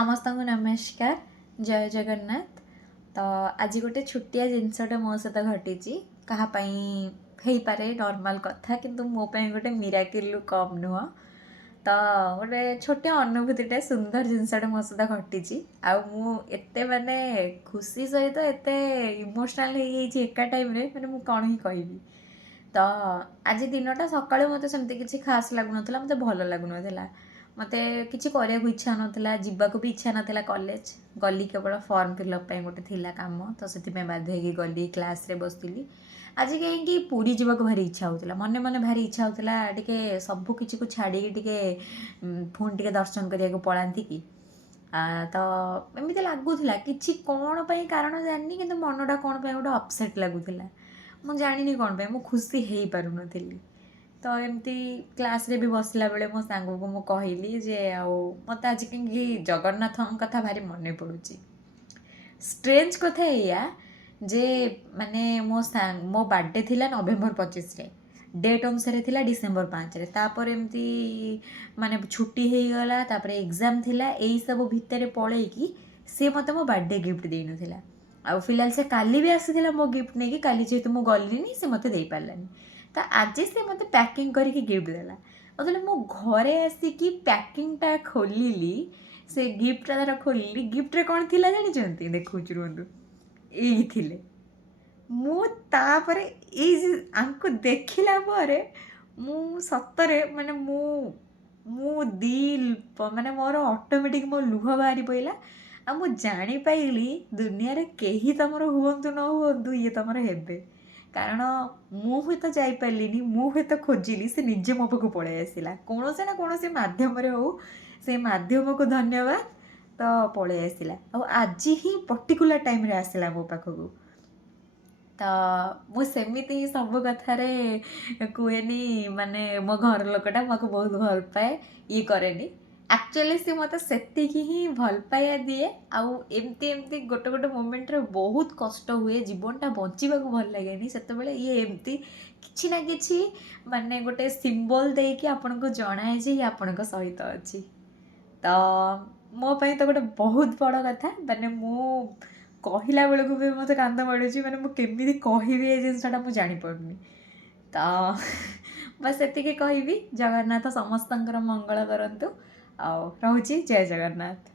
समस्त को नमस्कार। जय जगन्नाथ। तो आज गोटे छुट्टिया जिनसटे मो सहित घटी कहीं पारे नॉर्मल कथा किंतु मो पे गोटे मिराकिल कम नुह। तो गोटे छोटिया अनुभूतिटे सुंदर जिनसटे मो सहित घटी आते माने खुशी सहित एत इमोशनाल हो एका टाइम रे माने मु कौन ही कहबी। तो आज दिनटा सकाळु मते सेमती किसी खास लागुनथला मते भल लागुनथला मते किसी करिया इच्छा नथला जीवाको भी इच्छा नथला कॉलेज गली केवल फॉर्म फिलअप पे गोटे थिला काम तो से बाध्य होगी गली क्लास रे बसली। आज कहीं पूरी जीवाको भारी इच्छा होता मने मने भारी इच्छा होता टिके सबू किसी को छाड़ी टिके पुणी टिके दर्शन करिया पलांती कि तो एमती लगुला कि कौन पर कारण जानी कि मनटा कौन पर गोटे अपसेट लगुला मुझे जानी कौन पे मुझे खुशी हो पार नी। तो एमती क्लास रे भी बसला बेले मो सांग को मु कहली जे आओ मत आज कहीं जगन्नाथ कथा भारी मन पड़ुची। स्ट्रेंज कथा या जे माने मो बर्थडे थिला नवेम्बर 25 रे डेट अनुसार थिला डिसेम्बर 5 रे तापर एमती माने छुट्टी हो गला तापर एग्जाम थिला एई सब भितर पळेकी से मते मो बर्थडे गिफ्ट देई नथिला आ फिलहाल से काली भी आसीथिला मो गिफ्ट नेकी काली जेतु मो गलिनी से मते देई पारलानी। तो आज से मते पैकिंग करके गिफ्ट देला मतलब मो घरे आसिकी पैकिंगटा खोलिली से गिफ्टटा तार खोलिली गिफ्ट रे कौन थिला जानी चंती देखु रुहतु एई थिले मु तापरे एई आंको देखिला परे मु सतरे माने मु दिल माने मोर ऑटोमेटिक मो लुह बाहरी पइला आ मु जानी पाइली दुनिया रे केही तमरो हुअंतु न हुअंतु ये तमरो हेबे कारण मु हुए तो जापारे मु हुए तो खोजिली से निजे मो पाक पलि आसला कौन से ना कौन से मध्यम हो से मध्यम को धन्यवाद तो पलि आसला आज ही पर्टिकुलर टाइम रे आसला मो पाखक। तो मुझेमती ही सब कथार कहेनी माने मो घर लोकटा मो बहुत भल पाए ये कैनि एक्चुअली सी मत से ही भल पाया दिए आउ एमती एमती गोटे गोटे मोमेंट रे बहुत कष्ट हुए जीवनटा बंचा भल लगे से ये एमती किसी ना कि माने गोटे सिंबल देकी आपन को जनाए जे आपण सहित अच्छी। तो मो पाई तो गोटे बहुत बड़ कथा माने मु कहला बेलू भी मत कांद माड़ूँ मैंने मुझे कहि ये जिनसा मुझे जापनी। तो बस ये कहि जगन्नाथ समस्त मंगल करंतु आ रहुची जय जगन्नाथ।